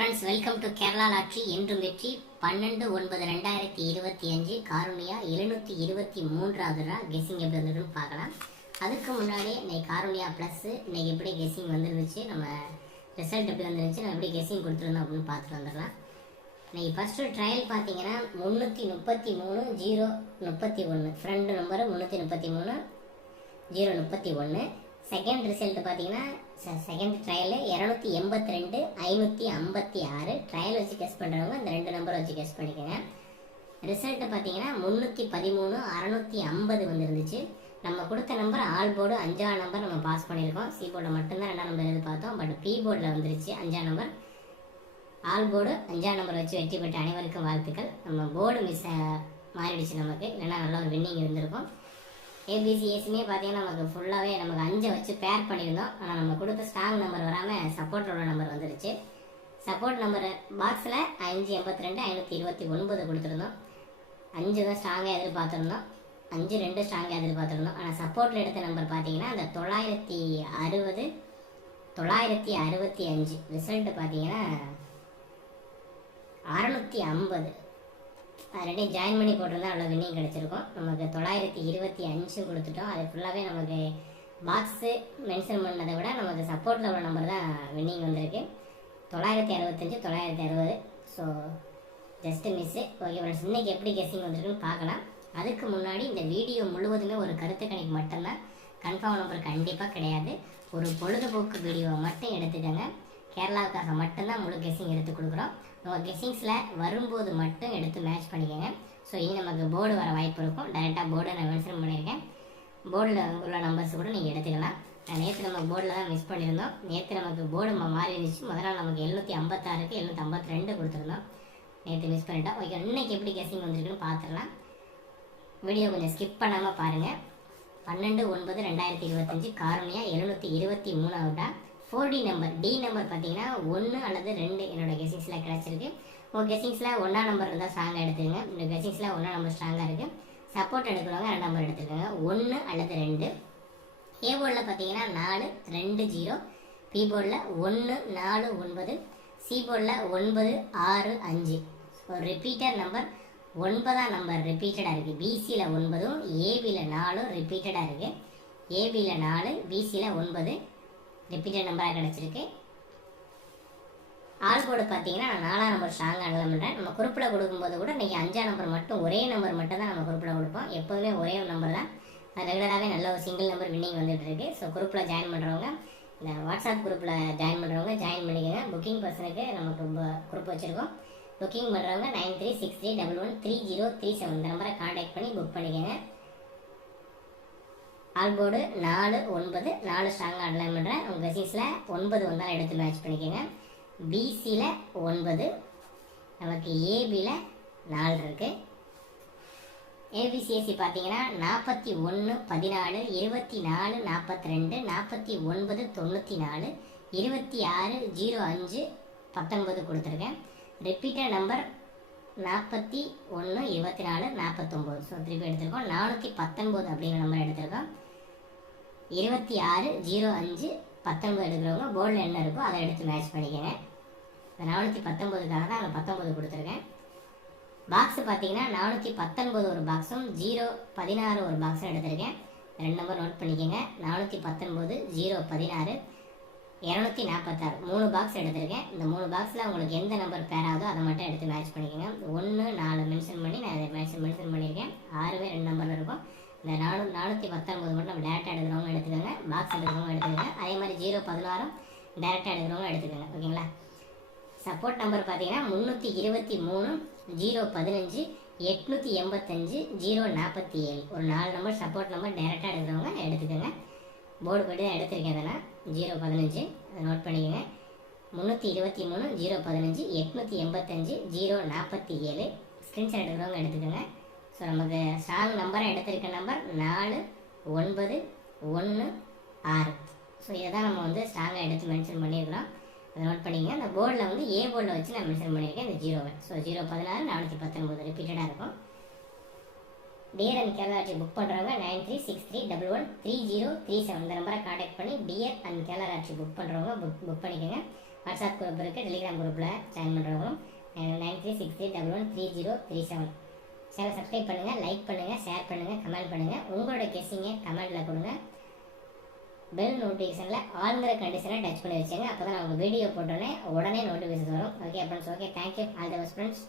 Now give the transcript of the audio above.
Friends welcome to Kerala lottery என்றும் வெற்றி பன்னெண்டு ஒன்பது ரெண்டாயிரத்தி இருபத்தி அஞ்சு. காருண்யா எழுநூற்றி இருபத்தி மூன்றாவது ரூபா கெஸிங் எப்படி வந்துருக்குன்னு பார்க்கலாம். அதுக்கு முன்னாடி இன்னைக்கு காருண்யா ப்ளஸ் இன்னைக்கு எப்படி கெஸ்ஸிங் வந்துருந்துச்சு நம்ம ரிசல்ட் எப்படி வந்துருந்துச்சு நம்ம எப்படி கெஸிங் கொடுத்துருந்தோம் அப்படின்னு பார்த்துட்டு வந்துடலாம். இன்னைக்கு ஃபஸ்ட்டு ட்ரையல் பார்த்தீங்கன்னா முந்நூற்றி முப்பத்தி மூணு ஜீரோ முப்பத்தி ஒன்று ஃப்ரெண்டு நம்பரு முந்நூற்றி முப்பத்தி மூணு ஜீரோ முப்பத்தி ஒன்று செகண்ட் ரிசல்ட் பார்த்தீங்கன்னா செகண்ட் ட்ரையலு இரநூத்தி எண்பத்தி ரெண்டு ஐநூற்றி ஐம்பத்தி ஆறு. ட்ரையல் வச்சு டெஸ்ட் பண்ணுறவங்க இந்த ரெண்டு நம்பர் வச்சு டெஸ்ட் பண்ணிக்கோங்க. ரிசல்ட்டு பார்த்தீங்கன்னா முந்நூற்றி பதிமூணு அறநூற்றி ஐம்பது வந்துருந்துச்சு. நம்ம கொடுத்த நம்பர் ஆல் போர்டு அஞ்சாம் நம்பர் நம்ம பாஸ் பண்ணியிருக்கோம். சி போர்டில் மட்டும்தான் ரெண்டாம் நம்பர் எழுதி பார்த்தோம். பட் பி போர்டில் வந்துருச்சு அஞ்சாம் நம்பர் ஆல் போர்டு அஞ்சாம் நம்பர் வச்சு வெற்றி பெற்ற அனைவருக்கும் வாழ்த்துக்கள். நம்ம போர்டு மிஸ் மாறிடுச்சு நமக்கு. இல்லைன்னா நல்ல ஒரு வின்னிங் இருந்திருக்கும். ஏபிசி பார்த்தீங்கன்னா நமக்கு ஃபுல்லாகவே நமக்கு அஞ்சை வச்சு பேர் பண்ணியிருந்தோம். ஆனால் நம்ம கொடுத்த ஸ்ட்ராங் நம்பர் வராமல் சப்போர்ட்டோட நம்பர் வந்துருச்சு. சப்போர்ட் நம்பர் பாக்ஸில் அஞ்சு எண்பத்தி ரெண்டு ஐநூற்றி இருபத்தி ஒன்பது கொடுத்துருந்தோம். அஞ்சு தான் ஸ்ட்ராங்காக எதிர்பார்த்துருந்தோம். அஞ்சு ரெண்டு ஸ்ட்ராங்காக எதிர்பார்த்துருந்தோம். ஆனால் சப்போர்ட்டில் எடுத்த நம்பர் பார்த்தீங்கன்னா அந்த தொள்ளாயிரத்தி அறுபது தொள்ளாயிரத்தி அறுபத்தி அஞ்சு. ரிசல்ட்டு பார்த்தீங்கன்னா அறநூற்றி ஐம்பது. அது ரெண்டையும் ஜாயின் பண்ணி போட்டிருந்தா அவ்வளோ வின்னிங் கிடச்சிருக்கும். நமக்கு தொள்ளாயிரத்தி இருபத்தி அஞ்சு கொடுத்துட்டோம். அது ஃபுல்லாகவே நமக்கு பாக்ஸு மென்ஷன் பண்ணதை விட நமக்கு சப்போர்ட்டில் உள்ள நம்பர் தான் வின்னிங் வந்திருக்கு. தொள்ளாயிரத்தி அறுபத்தஞ்சு தொள்ளாயிரத்தி அறுபது. So just miss okay friends இன்றைக்கி எப்படி கெஸ்ஸிங் வந்திருக்குன்னு பார்க்கலாம். அதுக்கு முன்னாடி இந்த வீடியோ முழுவதுமே ஒரு கருத்து கணிக்கு மட்டும்தான். கன்ஃபார்ம் நம்பர் கண்டிப்பாக கிடையாது. ஒரு பொழுதுபோக்கு வீடியோவை மட்டும் எடுத்துக்கோங்க. கேரளாவுக்காக மட்டும்தான் முழு கெஸ்ஸிங் எடுத்து கொடுக்குறோம். உங்கள் கெஸ்ஸிங்ஸில் வரும்போது மட்டும் எடுத்து மேட்ச் பண்ணிக்கோங்க. ஸோ இனி நமக்கு போர்டு வர வாய்ப்பு இருக்கும். டைரெக்டாக போர்டை நான் மென்ஷன் பண்ணியிருக்கேன். போர்டில் உள்ள நம்பர்ஸ் கூட நீங்கள் எடுத்துக்கலாம். நேற்று நம்ம போர்டில் தான் மிஸ் பண்ணியிருந்தோம். நேற்று நமக்கு போர்டு மாறி இருந்துச்சு முதல்ல நமக்கு எழுநூற்றி ஐம்பத்தாறுக்கு எழுநூற்றி ஐம்பத்தி ரெண்டு கொடுத்துருந்தோம். நேற்று மிஸ் பண்ணிட்டோம். ஓகே இன்றைக்கி எப்படி கெஸ்ஸிங் வந்திருக்குன்னு பார்த்துடலாம் வீடியோ கொஞ்சம் ஸ்கிப் பண்ணாமல் பாருங்கள் பன்னெண்டு ஒன்பது ரெண்டாயிரத்தி இருபத்தஞ்சு. காரணியாக எழுநூற்றி இருபத்தி மூணாவதா? Four D number D number பார்த்தீங்கன்னா ஒன்று அல்லது ரெண்டு என்னோட கெஸிங்ஸில் கிடச்சிருக்கு. உங்கள் கெஸிங்ஸில் ஒன்றா நம்பர் இருந்தால் ஸ்ட்ராங்காக எடுத்துக்கங்க. இந்த கெஸிங்ஸில் ஒன்றா நம்பர் ஸ்ட்ராங்காக இருக்குது சப்போர்ட் எடுக்கிறவங்க ரெண்டு நம்பர் எடுத்துக்கோங்க. ஒன்று அல்லது ரெண்டு. ஏ போர்டில் பார்த்தீங்கன்னா நாலு ரெண்டு ஜீரோ பி போர்டில் ஒன்று நாலு ஒன்பது. சி போர்டில் ஒன்பது ஆறு அஞ்சு. ஒரு ரிப்பீட்டர் நம்பர் ஒன்பதாம் நம்பர் ரிப்பீட்டடாக இருக்குது பிசியில் ஒன்பதும் ஏபியில் நாலும் ரிப்பீட்டடாக இருக்குது ஏபியில் நாலு பிசியில் ஒன்பது. ரிப்பீட்டட் நம்பராக கிடச்சிருக்கு. ஆல் போர்டு பார்த்தீங்கன்னா நான் நாலாம் நம்பர் ஸ்ட்ராங்காக அனலம் பண்ணுறேன் நம்ம குரூப்பில் கொடுக்கும்போது கூட இன்றைக்கி அஞ்சாம் நம்பர் மட்டும் ஒரே நம்பர் மட்டும் தான் நம்ம குரூப்பில் கொடுப்போம். எப்போதுமே ஒரே ஒரு நம்பர் தான். ரெகுலராகவே நல்ல ஒரு சிங்கிள் நம்பர் வின்னிங் வந்துட்டு இருக்கு. ஸோ குரூப்பில் ஜாயின் பண்ணுறவங்க இந்த வாட்ஸ்அப் குரூப்பில் ஜாயின் பண்ணுறவங்க ஜாயின் பண்ணிக்கோங்க. புக்கிங் பர்சனுக்கு நமக்கு குரூப் வச்சுருக்கோம். புக்கிங் பண்ணுறவங்க nine three six three double one three zero three seven இந்த நம்பரை காண்டாக்ட் பண்ணி புக் பண்ணிக்கோங்க. ஆல்போர்டு நாலு ஒன்பது நாலு ஸ்ட்ராங்காக அட்லைன் பண்ணுறேன் உங்கள் கசின்ஸில் ஒன்பது வந்தாலும் எடுத்து மேட்ச் பண்ணிக்கோங்க. பிசியில் ஒன்பது நமக்கு ஏபியில் நாலு இருக்குது ஏபிசிஎஸ்சி பார்த்தீங்கன்னா நாற்பத்தி ஒன்று பதினாலு இருபத்தி நாலு நாற்பத்தி ரெண்டு நாற்பத்தி ஒன்பது தொண்ணூற்றி நாலு இருபத்தி ஆறு ஜீரோ அஞ்சு பத்தொன்பது கொடுத்துருக்கேன். ரிப்பீட்டட் நம்பர் நாற்பத்தி ஒன்று இருபத்தி நாலு நாற்பத்தொம்போது. ஸோ திருப்பி எடுத்திருக்கோம். நானூற்றி பத்தொன்பது அப்படிங்கிற நம்பர் எடுத்திருக்கோம். இருபத்தி ஆறு ஜீரோ அஞ்சு பத்தொன்பது எடுக்கிறவங்க போர்டில் என்ன இருக்கோ அதை எடுத்து மேட்ச் பண்ணிக்கோங்க. இந்த நானூற்றி பத்தொம்போதுக்காக தான் அங்கே பத்தொம்போது கொடுத்துருக்கேன். பாக்ஸ் பார்த்தீங்கன்னா நானூற்றி பத்தொன்பது ஒரு பாக்ஸும் ஜீரோ பதினாறு ஒரு பாக்ஸும் எடுத்திருக்கேன். ரெண்டு நம்பர் நோட் பண்ணிக்கோங்க. நானூற்றி பத்தொன்பது ஜீரோ பதினாறு இரநூத்தி நாற்பத்தாறு மூணு பாக்ஸ் எடுத்திருக்கேன். இந்த மூணு பாக்ஸில் உங்களுக்கு எந்த நம்பர் பேர் ஆகுதோ அதை மட்டும் எடுத்து மேட்ச் பண்ணிக்கோங்க. ஒன்று நாலு மென்ஷன் பண்ணி நான் இதை மென்ஷன் மென்ஷன் பண்ணியிருக்கேன். ஆறுவே ரெண்டு நம்பரில் இருக்கும். இந்த நானூ நானூற்றி பத்தொம்பது மட்டும் நம்ம டேரெக்டாக எடுக்கிறவங்க எடுத்துக்கோங்க. பாக்ஸ் எடுக்கிறவங்க எடுத்துக்கோங்க. அதே மாதிரி ஜீரோ பதினாறும் டேரெக்டாக எடுக்கிறவங்க எடுத்துக்கோங்க. ஓகேங்களா? சப்போர்ட் நம்பர் பார்த்தீங்கன்னா முந்நூற்றி இருபத்தி மூணு ஜீரோ பதினஞ்சு எட்நூற்றி எண்பத்தஞ்சு ஜீரோ நாற்பத்தி ஏழு. ஒரு நாலு நம்பர் சப்போர்ட் நம்பர் டேரெக்டாக எடுக்கிறவங்க எடுத்துக்கோங்க. போர்டு போட்டு தான் எடுத்திருக்கேன் அதெல்லாம். ஜீரோ பதினஞ்சு. அதை நோட் பண்ணிக்கோங்க. முந்நூற்றி இருபத்தி மூணு ஜீரோ பதினஞ்சு எட்நூற்றி எண்பத்தஞ்சு ஜீரோ நாற்பத்தி ஏழு ஸ்க்ரீன்ஷாட் எடுக்கிறவங்க எடுத்துக்கோங்க. ஸோ நமக்கு ஸ்ட்ராங் நம்பராக எடுத்திருக்க நம்பர் நாலு ஒன்பது ஒன்று ஆறு. ஸோ இதை தான் நம்ம வந்து ஸ்ட்ராங்காக எடுத்து மென்ஷன் பண்ணியிருக்கிறோம். அதை நோட் பண்ணிங்க அந்த போர்டில் வந்து ஏ போர்டில் வச்சு நான் மென்ஷன் பண்ணியிருக்கேன். இந்த ஜீரோவை. ஸோ ஜீரோ பதினாறு நானூற்றி பத்தொன்பது. ரிப்பீட்டடாக இருக்கும். டியர் அண்ட் கேரளா ஆட்சி புக் பண்ணுறவங்க nine three six three double one three zero three seven இந்த நம்பரை காண்டாக்ட் பண்ணி டியர் அண்ட் கேரளா ஆட்சி புக் பண்ணுறவங்க புக் புக் பண்ணிக்கோங்க. வாட்ஸ்அப் குரூப் இருக்குது டெலிகிராம் குரூப்பில் ஜாயின் பண்ணுறவங்களும் nine three six three double one three zero three seven channel subscribe பண்ணுங்கள் லைக் பண்ணுங்கள் ஷேர் பண்ணுங்கள் கமெண்ட் பண்ணுங்கள் உங்களோட கெஸ்ஸிங்கை கமெண்ட்டில் கொடுங்க. பெல் நோட்டிஃபிகேஷனில் ஆளுங்கிற கண்டிஷனை டச் பண்ணி வச்சுங்க அப்போ தான் நான் உங்கள் வீடியோ போட்டோன்னே உடனே நோட்டிஃபிகேஷன் வரும். Okay friends okay thank you all the best friends